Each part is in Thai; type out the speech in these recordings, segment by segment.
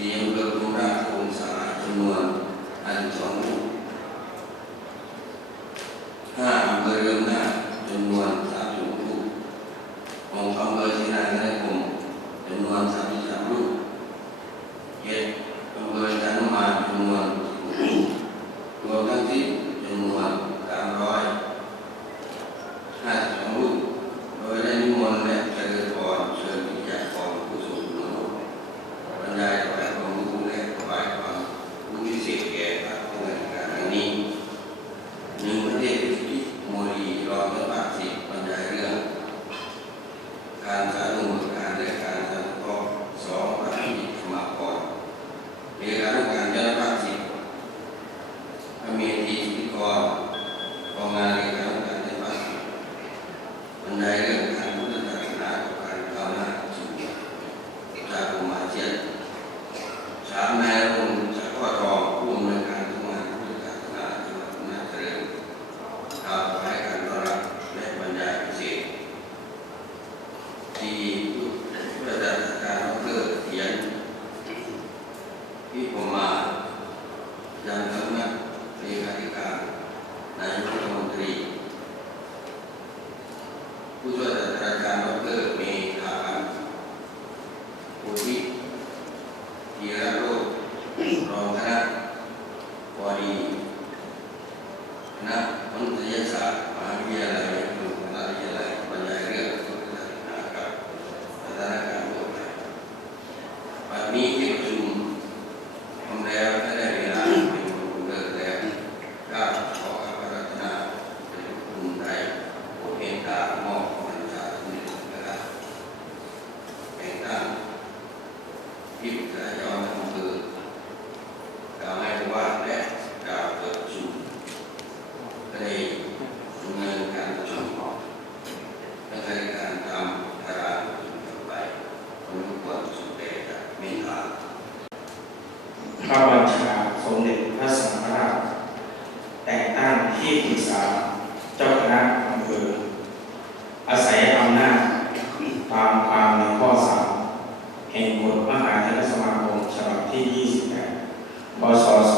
yang berguna kumsa semua antamu আমার সমাজ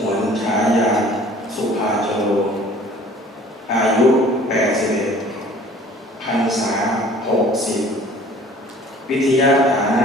งวนฉายา สุภาจโลอายุ 81พรรษา 60 วิทยาฐานะ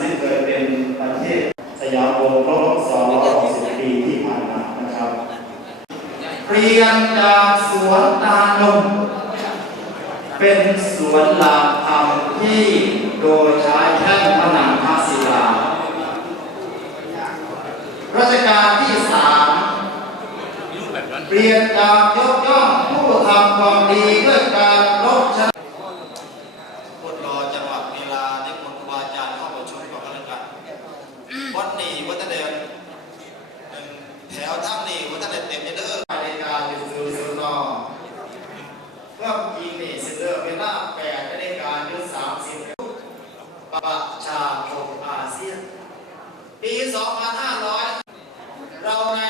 ซึ่งเคยเป็นประเทศสยามโงครอบ260ปีที่ผ่านมานะครับเปลี่ยนจากสวนตาลมเป็นสวนลาธรรมที่โดยใช้แท่นผนังพระศิลารัชกาลที่สามเปลี่ยนจากยกย่องผู้ทำความดีด้วยการ Down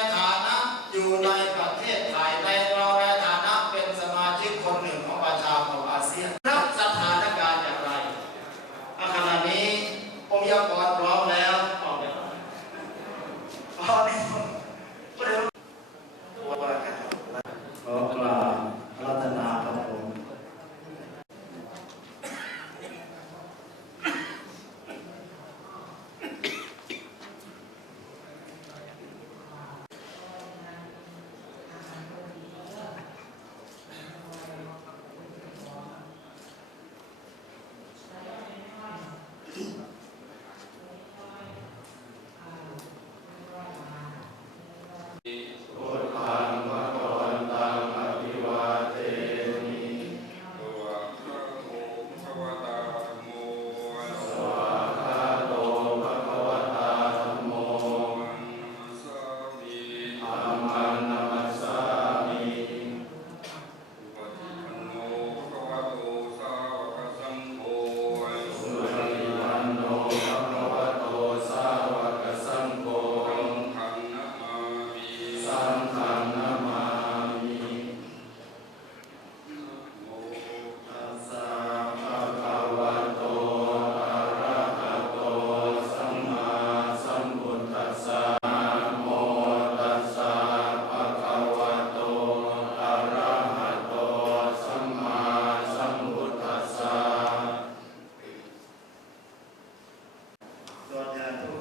God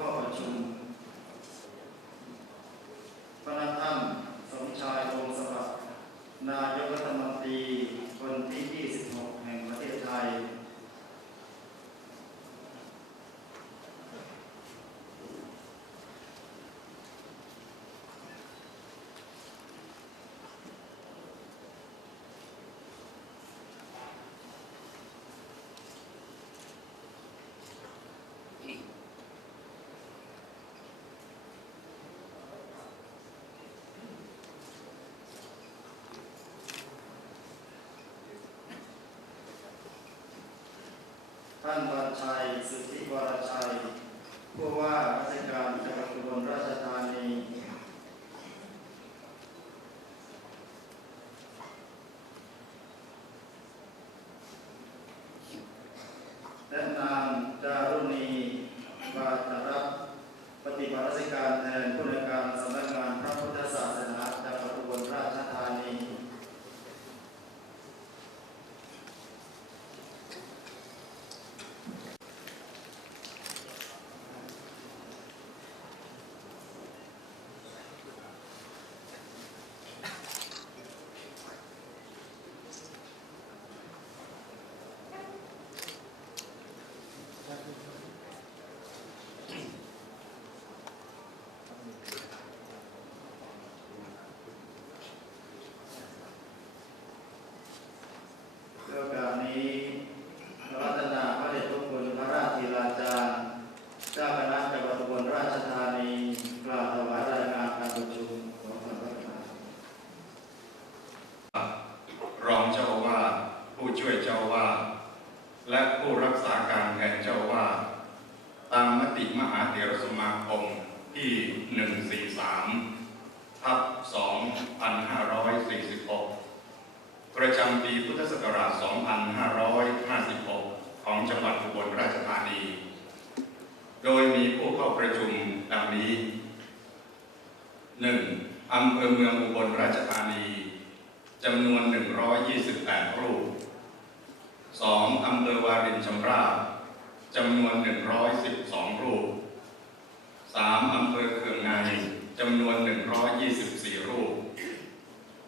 ท่านวันชัย สุทธิวรชัยผู้ว่าราชำนวน 124 รูป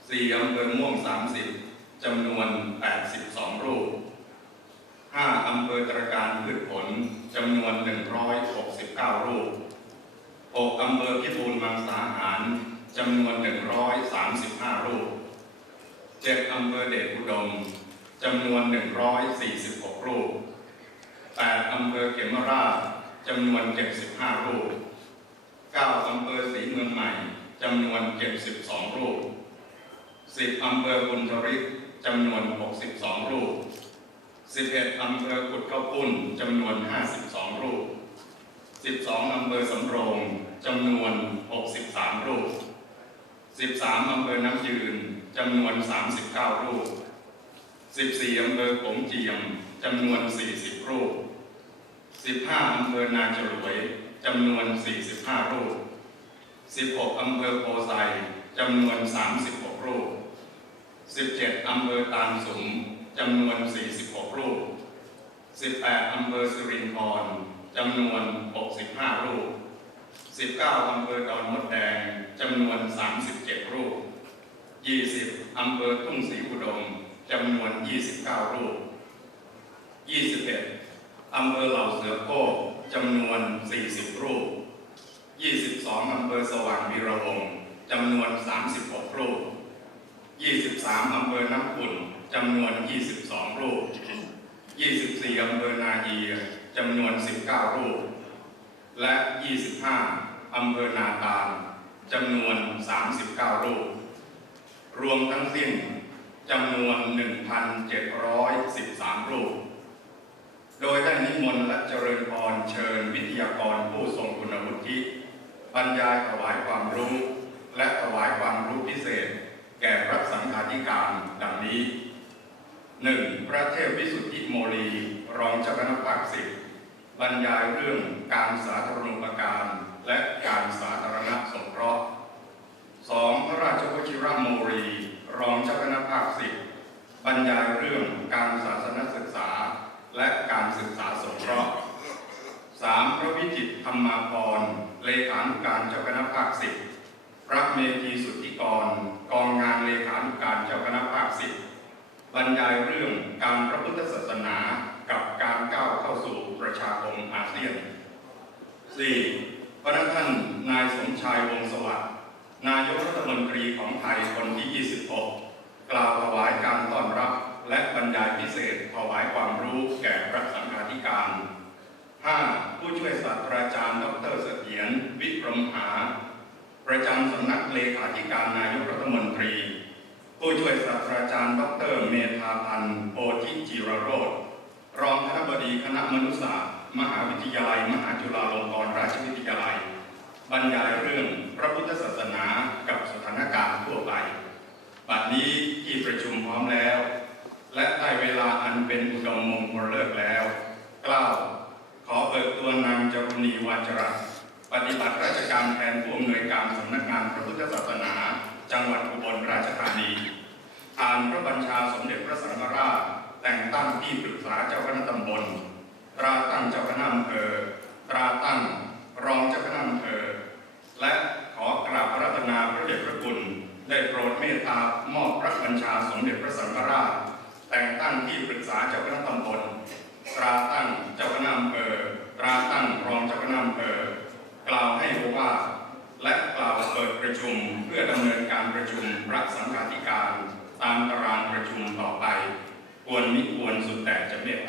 สี่อำเภอม่วง 30 จำนวน 82 รูปห้าอำเภอตรการพืชผล จำนวน 169 รูปหกอำเภอพิบูลมังสาหาร จำนวน 135 รูปเจ็ดอำเภอเดชอุดม จำนวน 146 รูป 8อำเภอเขมราชจำนวน 75 รูป 9อำเภอศรีเมืองใหม่จำนวน 72 รูป 10 อำเภอบุญทริกจำนวน 62 รูป 11 อำเภอกุดข้าวปุ้นจำนวน 52 รูป 12 อำเภอสำโรงจำนวน 63 รูป 13 อำเภอน้ำยืนจำนวน 39 รูป 14 อำเภอโขงเจียมจำนวน 40 รูป 15 อำเภอนาจรวย จำนวน 45 รูป 16 อำเภอโพไซจำนวน 36 รูป 17 อำเภอตาลสุมจำนวน 46 รูป 18 อำเภอสิรินธรจำนวน 65 รูป 19 อำเภอดอนมดแดงจำนวน 37 รูป 20 อำเภอทุ่งศรีอุดมจำนวน 29 รูป 21 อำเภอเหล่าเสือโก้ จำนวน 40 รูป 22 อำเภอสว่างวีระวงจำนวน 36 รูป 23 อำเภอน้ำขุ่นจำนวน 22 รูป 24 อำเภอนาเยียจำนวน 19 รูป และ 25 อำเภอนาตาลจำนวน 39 รูป รวมทั้งสิ้นจำนวน 1,713 รูป โดยได้นิมนต์และเจริญพรเชิญวิทยากรผู้ทรงคุณวุฒิบรรยายถวายความรู้ และถวายความรู้พิเศษ แก่พระสังฆาธิการดังนี้ 1. พระเทพวิสุทธิโมลีรองเจ้าคณะภาคสิบบรรยายเรื่องการสาธารณูปการและการสาธารณสงเคราะห์ 2. พระราชวชิระโมรีรองเจ้าคณะภาคสิบบรรยายเรื่องการศาสนศึกษา และการศึกษาสงเคราะห์ 3. พระวิจิตรธรรมาพรณ์เลขานุการเจ้าคณะภาคสิบพระเมธีสุทธิกร กองงานเลขานุการเจ้าคณะภาคสิบบรรยายเรื่องการพระพุทธศาสนากับการก้าวเข้าสู่ประชาคมอาเซียน 4. พระท่านนายสมชายวงศ์สวัสดิ์นายกรัฐมนตรีของไทยคนที่ 26 กล่าวถวายการต้อนรับ และบรรยายพิเศษถวายความรู้แก่พระสังฆาธิการ 5. ผู้ช่วยศาสตราจารย์ ดรเสถียรวิพรมหา ประจำสำนักเลขาธิการนายกรัฐมนตรี ผู้ช่วยศาสตราจารย์ ดรเมธาพันธ์โพธิจิรโรธรองคณบดีคณะมนุษยศาสตร์ มหาวิทยาลัย มหาจุฬาลงกรณราชวิทยาลัย บรรยายเรื่องพระพุทธศาสนากับสถานการณ์ทั่วไป บัดนี้ที่ประชุมพร้อมแล้ว และได้เวลาอันเป็นอุดมมงคลเลิกแล้ว กล่าวขอเปิดตัวนางจรุณีวาจรัตปฏิบัติราชการแทนผู้อำนวยการสำนักงานพระพุทธศาสนา จังหวัดอุบลราชธานีอ่านพระบัญชาสมเด็จพระสังฆราช แต่งตั้งที่ปรึกษาเจ้าคณะตำบล ตราตั้งเจ้าคณะอำเภอ ตราตั้งรองเจ้าคณะอำเภอ และขอกราบอารัตนาพระเดชพระคุณ ได้โปรดเมตตามอบพระบัญชาสมเด็จพระสังฆราช แต่งตั้งที่ปรึกษาเจ้าคณะตำบลตราตั้งเจ้าคณะอำเภอตราตั้งรองเจ้าคณะอำเภอกล่าวให้รู้ว่าและกล่าวเปิดประชุมเพื่อดำเนินการประชุมพระสังฆาธิการ ตามตารางประชุมต่อไป ควรมิควรสุดแต่จะเมตตา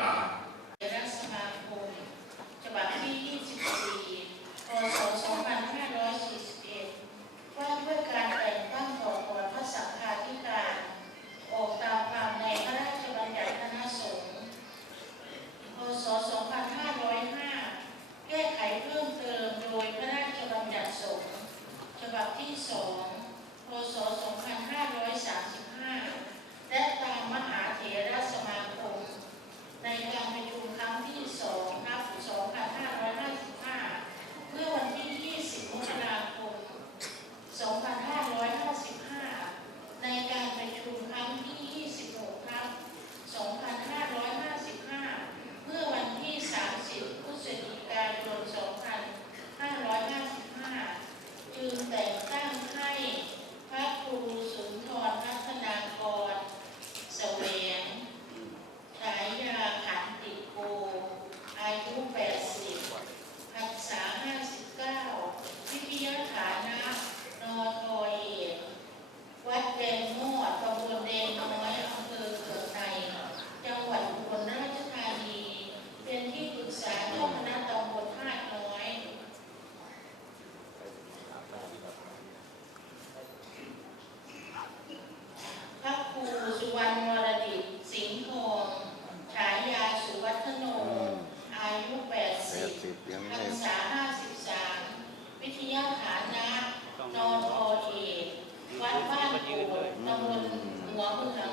all.